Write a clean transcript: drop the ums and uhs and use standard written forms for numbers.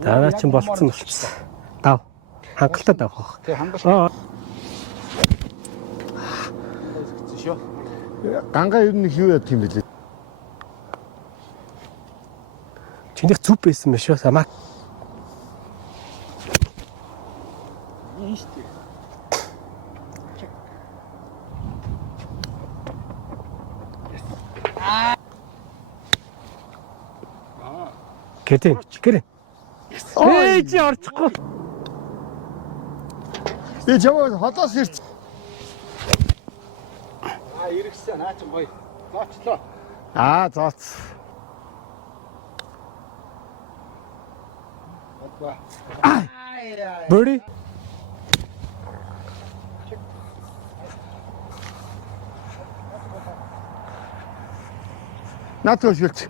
Дараа чинь болцсон. Дав. Хангалттай давах. Тэг хангалттай. Шүү. Гангаа ер нь юу яд юм бэлээ. Чинийх зүв байсан биш үү? Самаа. Ийштэй. Гэтэн. Гэрэ. Эй чи орчихгүй. Би чамаа холоос ирч. Иргэсэн наа чи гоё. Зоочлоо. Зооц. Birdie. Наад төвшөлч.